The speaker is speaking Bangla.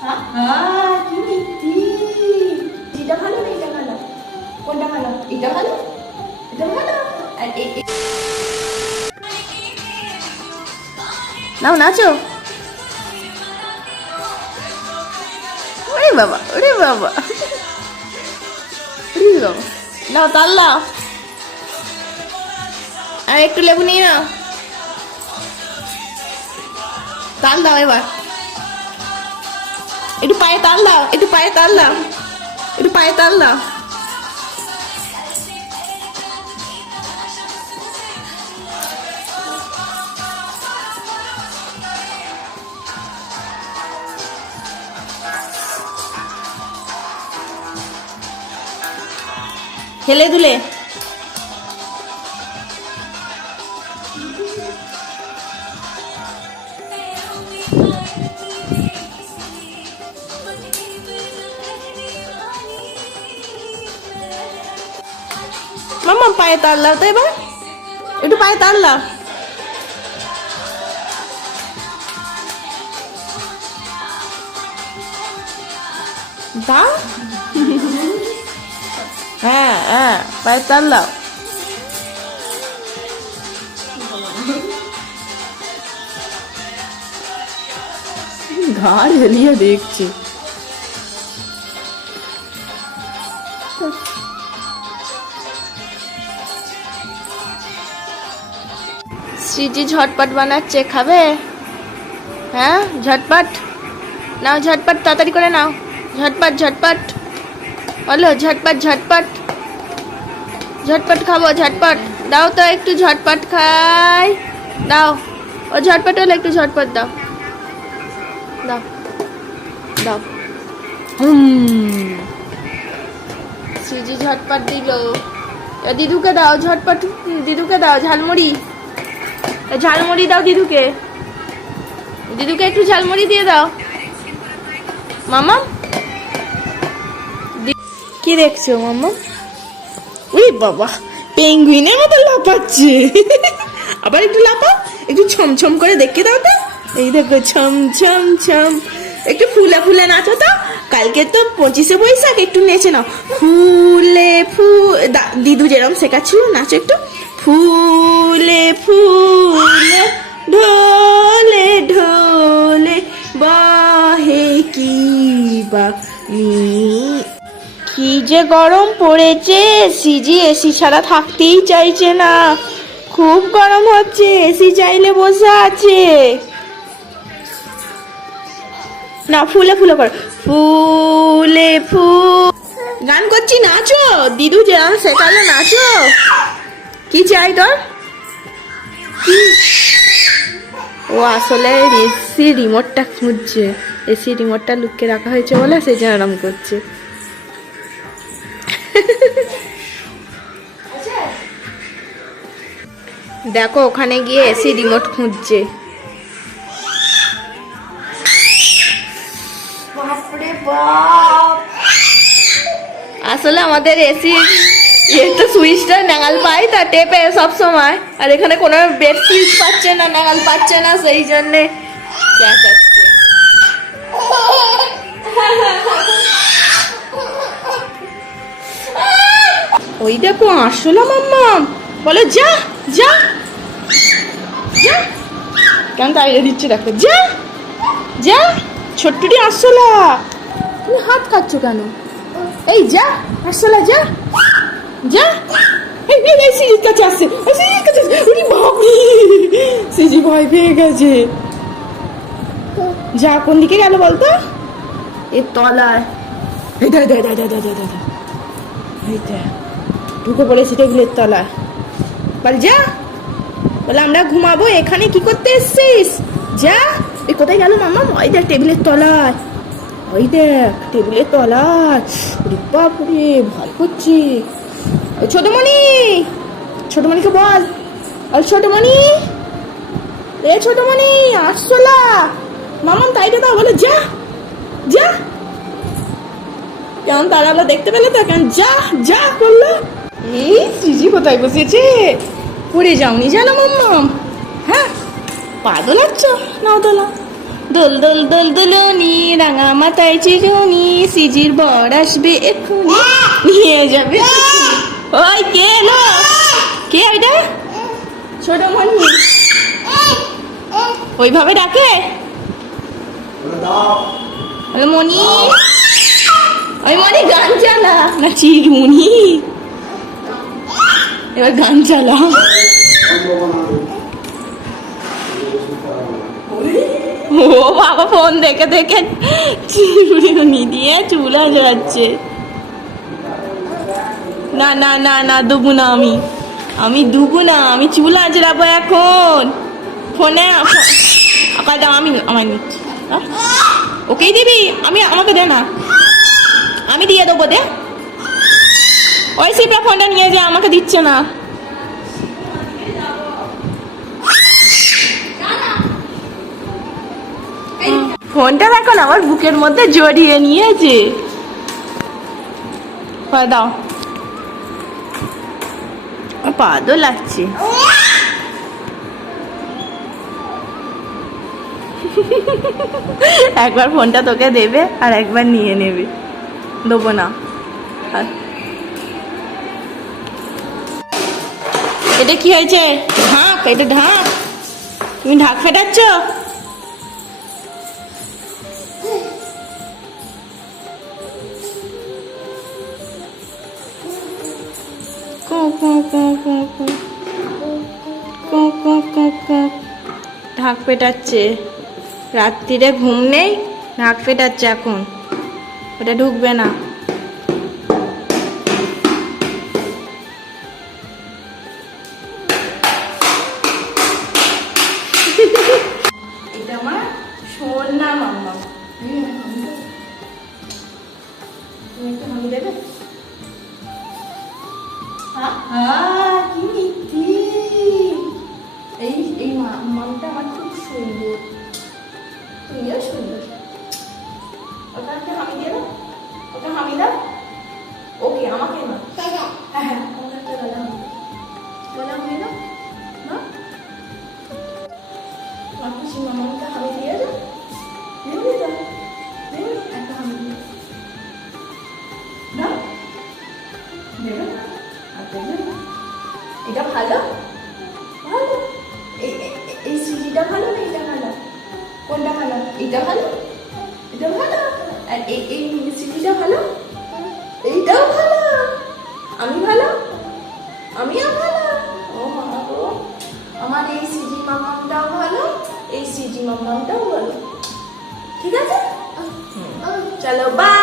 কি মিষ্টি। এটা ভালো না এটা ভালো? কোনটা ভালো? এটা ভালো, এটা ভালো। আর নাও নাচো। ওরে বাবা, ওরে বাবা, ওরে বাবা। নাও তাল দাও, আর একটু লেবু নিয়ে নাও। তাল দাও এবার, একটু পায়ে তাল দাও, একটু পায়ে তাল দাও, একটু পায়ে তাল দাও। হেলে দুলে মাম্মা পায়ে তাল দাও তো এবার, একটু পায়ে তাল দাও। দাও, হ্যাঁ হ্যাঁ পায়ে তাল দাও। ঘাড় হেলিয়ে দেখছি। শ্রীজি ঝটপট বানাচ্ছে, খাবে? হ্যাঁ ঝটপট নাও, ঝটপট তাড়াতাড়ি করে নাও, ঝটপট ঝটপট বলো, ঝটপট ঝটপট, ঝটপট খাবো, ঝটপট দাও তো একটু, ঝটপট খাই দাও। ও ঝটপট হলে একটু ঝটপট দাও, দাও দাও। শ্রীজি ঝটপট দিল, দিদুকে দাও ঝটপট, দিদুকে দাও ঝালমুড়ি, ঝালমুড়ি দাও দিদুকে, দিদুকে একটু ঝালমুড়ি দিয়ে দাও। মামা কি দেখছো মামা? ওই বাবা, পেঙ্গুইনের মতো লাফাচ্ছে। আবার একটু লাফাও, একটু ছমছম করে দেখে দাও তো। এই দেখো ছম ছম ছম, একটু ফুলে ফুলে নাচো তো। কালকে তো 25শে বৈশাখ, একটু নেচে নাও। ফুলে দিদু যেরকম শেখাচ্ছিল নাচো একটু। ফুলে ফুলে ঢোলে ঢোলে বাহে কি কি যে গরম পড়েছে, সিজি এসি ছাড়া থাকতেই চাইছে না, খুব গরম হচ্ছে, এসি চাইলে বসে আছে। না ফুলে ফুলে করো, ফুলে গান করছি নাচো, দিদু যেরকম শেখালো নাচো। কি চাই তোর? ও আসলে এসি রিমোটটা খুঁজছে, এসি রিমোটটা লুকিয়ে রাখা হয়েছে বলে সে যেন আরাম করছে। দেখো ওখানে গিয়ে এসি রিমোট খুঁজছে। আসলে আমাদের এসি তো সুইচটা নাগাল পাই, তা টেপে সব সময়, আর এখানে কোনো বেড সুইচ পাচ্ছে না, নাগাল পাচ্ছে না, সেই জন্যে চেঁচাচ্ছে। ওই দেখো আসলো মাম্মা, বলে যা যা যা, কেন তাড়িয়ে দিচ্ছে দেখো, যা যা, ছোট্টটি আসলা, তুমি হাত খাচ্ছ কেন? এই যা আসলা, যা যা। এই সিজির কাছে আসছে, সিজির কাছে আসছে। ওরে বাপরে, সিজি ভয় পেয়ে গেছে। যা, কোন দিকে গেল বলতো? এর তলায়। এই দা দা দা দা দা দা দা, এইটা ঢুকে পড়েছে টেবিলের তলায়। বল যা, বলে আমরা ঘুমাবো, এখানে কি করতে এসছিস? যা। এই কোথায় গেল মামা? ওই দেখ টেবিলের তলায়, ওই দেখ টেবিলের তলায়। ওরে বাপরে, ভয় করছি। ছোটমণি, ছোটমণিকে বল, আর ছোটমণি, এ ছোটমণি আসলা, মামাম তাইটা দাও, বলে যা যা। কেমন তারা দেখতে পেলে তো, কেমন যা যা করলো। এই শ্রীজি কোথায় বসেছে? পড়ে যাওনি জানো মাম্মাম? হ্যাঁ পা দোলাচ্ছ, নাও দোলা। দোল দোল দোল দোলনি রাঙা মাথায় চিরুনি সিজির বর আসবে এক্ষুনি নিয়ে যাবে ওই কে এলো কে ওইটা ছোট মনি ওইভাবে ডাকে হ্যালো মনি ওই মনি গান চালা না চিরুনি এবার গান চালা ও বাবা ফোন দেখে দেখে চিরুনি দিয়ে চুল আঁচড়াচ্ছে না না না না দেবো না আমি দেবো না আমি চুল আঁচড়াবো এখন ফোনে দাও আমি আমায় নিচ্ছি ওকেই দিবি আমাকে দে না আমি দিয়ে দেবো দে ওই সিপরা ফোনটা নিয়ে যা আমাকে দিচ্ছে না ফোনটা দেখো না আমার বুকের মধ্যে জড়িয়ে নিয়েছে দাও পাদও লাগছে একবার ফোনটা তোকে দেবে আর একবার নিয়ে নেবে দেবো না এটা কি হয়েছে ঢাক এটা ঢাক তুমি ঢাক ফেটাচ্ছ ঢাক পেটাচ্ছে রাত্রিরে ঘুম নেই ঢাক পেটাচ্ছে এখন ওটা ঢুকবে না এটা আমার সোনা মাম্মা তুমি একটু হামি দেবে কি মিষ্টি এই মামটা আমার খুব সুন্দর তুমিও সুন্দর ওটা একটা হামি দিয়ে দাও ওটা হামি দাও ওকে আমাকে না হ্যাঁ হ্যাঁ ওটা একটা গলা হামি দাও না আমার খুশি মামাকে হামি দিয়ে দাও দিয়ে দাও একটা হামি দিয়ে না দেবে এটা ভালো ভালো এই সিজিটা ভালো না এটা ভালো কোনটা ভালো এটা ভালো এটা ভালো আর এই সিজিটা ভালো এইটাও ভালো আমি ভালো আমিও ভালো ও মা গো আমার এই সিজি মামাটাও ভালো এই সিজি মামাটাও ভালো ঠিক আছে চলো বাই